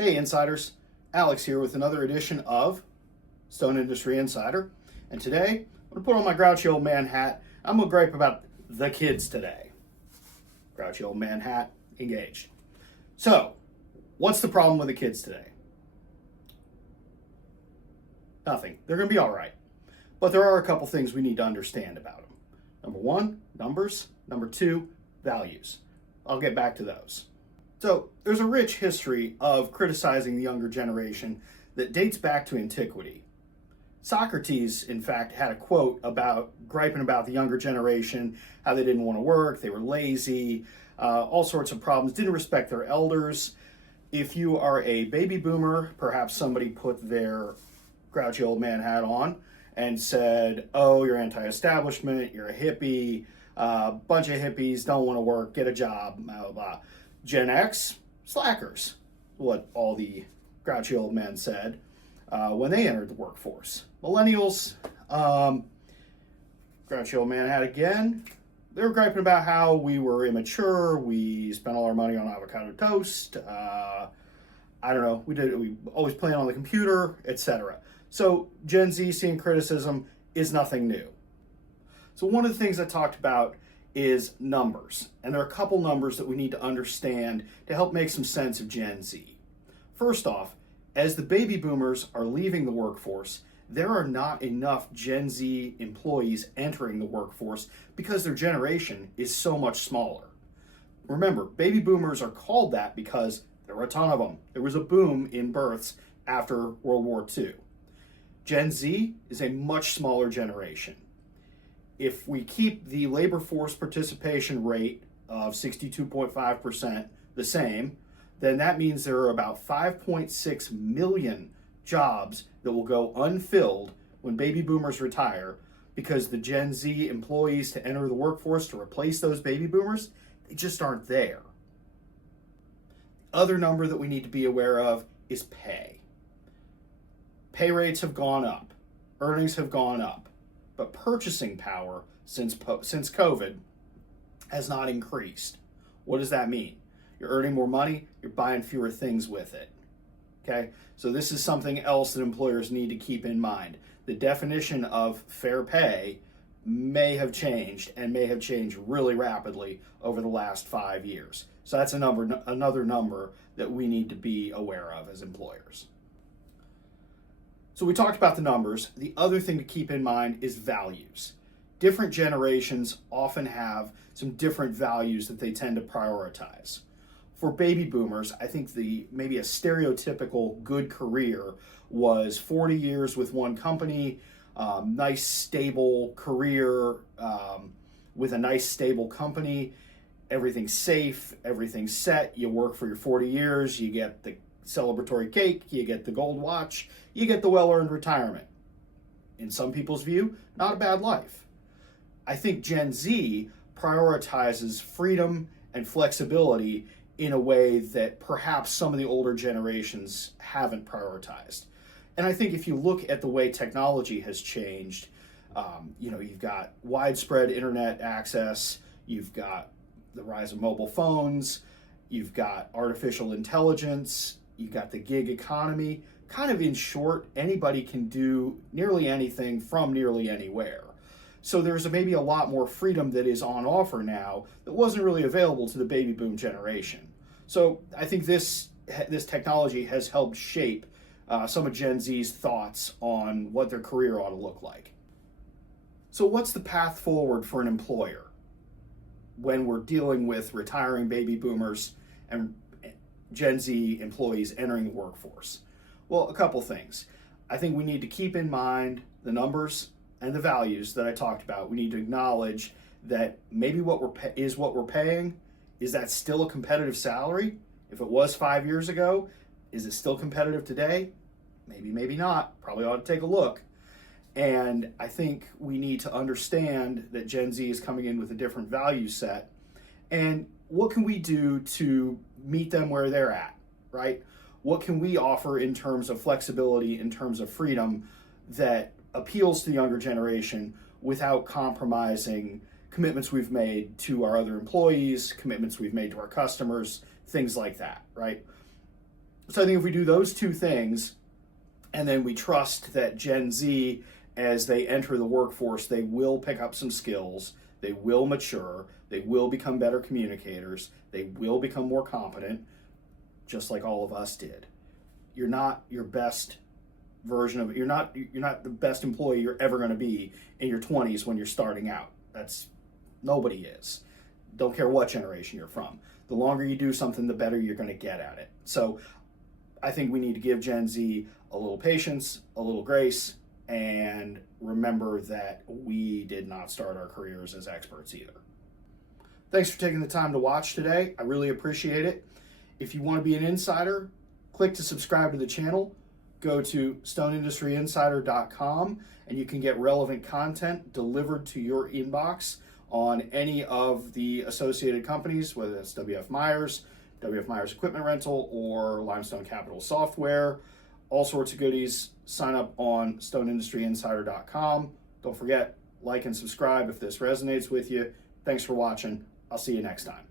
Hey Insiders, Alex here with another edition of Stone Industry Insider. And today, I'm going to put on my grouchy old man hat. I'm going to gripe about the kids today. Grouchy old man hat, engaged. So, what's the problem with the kids today? Nothing. They're going to be all right. But there are a couple things we need to understand about them. Number one, numbers. Number two, values. I'll get back to those. So there's a rich history of criticizing the younger generation that dates back to antiquity. Socrates, in fact, had a quote about griping about the younger generation, how they didn't want to work, they were lazy, all sorts of problems, didn't respect their elders. If you are a baby boomer, perhaps somebody put their grouchy old man hat on and said, oh, you're anti-establishment, you're a hippie, bunch of hippies, don't want to work, get a job, blah, blah, blah. Gen X, slackers, what all the grouchy old men said when they entered the workforce. Millennials, grouchy old man had again, they were griping about how we were immature, we spent all our money on avocado toast, I don't know, we always playing on the computer, etc. So Gen Z seeing criticism is nothing new. So one of the things I talked about is numbers. And there are a couple numbers that we need to understand to help make some sense of Gen Z. First off, as the baby boomers are leaving the workforce, there are not enough Gen Z employees entering the workforce because their generation is so much smaller. Remember, baby boomers are called that because there were a ton of them. There was a boom in births after World War II. Gen Z is a much smaller generation. If we keep the labor force participation rate of 62.5% the same, then that means there are about 5.6 million jobs that will go unfilled when baby boomers retire because the Gen Z employees to enter the workforce to replace those baby boomers, they just aren't there. Other number that we need to be aware of is pay. Pay rates have gone up, earnings have gone up. But purchasing power since COVID has not increased. What does that mean? You're earning more money, you're buying fewer things with it. Okay? So this is something else that employers need to keep in mind. The definition of fair pay may have changed and may have changed really rapidly over the last 5 years. So that's another number that we need to be aware of as employers. So we talked about the numbers. The other thing to keep in mind is values. Different generations often have some different values that they tend to prioritize. For baby boomers, I think maybe a stereotypical good career was 40 years with one company, nice stable career with a nice stable company, everything's safe, everything's set, you work for your 40 years, you get the celebratory cake, you get the gold watch, you get the well-earned retirement. In some people's view, not a bad life. I think Gen Z prioritizes freedom and flexibility in a way that perhaps some of the older generations haven't prioritized. And I think if you look at the way technology has changed, you've got widespread internet access, you've got the rise of mobile phones, you've got artificial intelligence, you've got the gig economy. Kind of in short, anybody can do nearly anything from nearly anywhere. So there's maybe a lot more freedom that is on offer now that wasn't really available to the baby boom generation. So I think this technology has helped shape some of Gen Z's thoughts on what their career ought to look like. So what's the path forward for an employer when we're dealing with retiring baby boomers and Gen Z employees entering the workforce? Well, a couple things. I think we need to keep in mind the numbers and the values that I talked about. We need to acknowledge that maybe what we're paying, is that still a competitive salary? If it was 5 years ago, is it still competitive today? Maybe, maybe not. Probably ought to take a look. And I think we need to understand that Gen Z is coming in with a different value set. And what can we do to meet them where they're at, right? What can we offer in terms of flexibility, in terms of freedom that appeals to the younger generation without compromising commitments we've made to our other employees, commitments we've made to our customers, things like that, right? So I think if we do those two things, and then we trust that Gen Z, as they enter the workforce, they will pick up some skills, they will mature, they will become better communicators, they will become more competent, just like all of us did. You're not your best version of it. You're not the best employee you're ever going to be in your 20s when you're starting out. Nobody is. Don't care what generation you're from. The longer you do something, the better you're going to get at it. So I think we need to give Gen Z a little patience, a little grace, and remember that we did not start our careers as experts either. Thanks for taking the time to watch today. I really appreciate it. If you want to be an insider, click to subscribe to the channel. Go to stoneindustryinsider.com and you can get relevant content delivered to your inbox on any of the associated companies, whether it's WF Myers Equipment Rental, or Limestone Capital Software. All sorts of goodies. Sign up on stoneindustryinsider.com. Don't forget, like and subscribe if this resonates with you. Thanks for watching. I'll see you next time.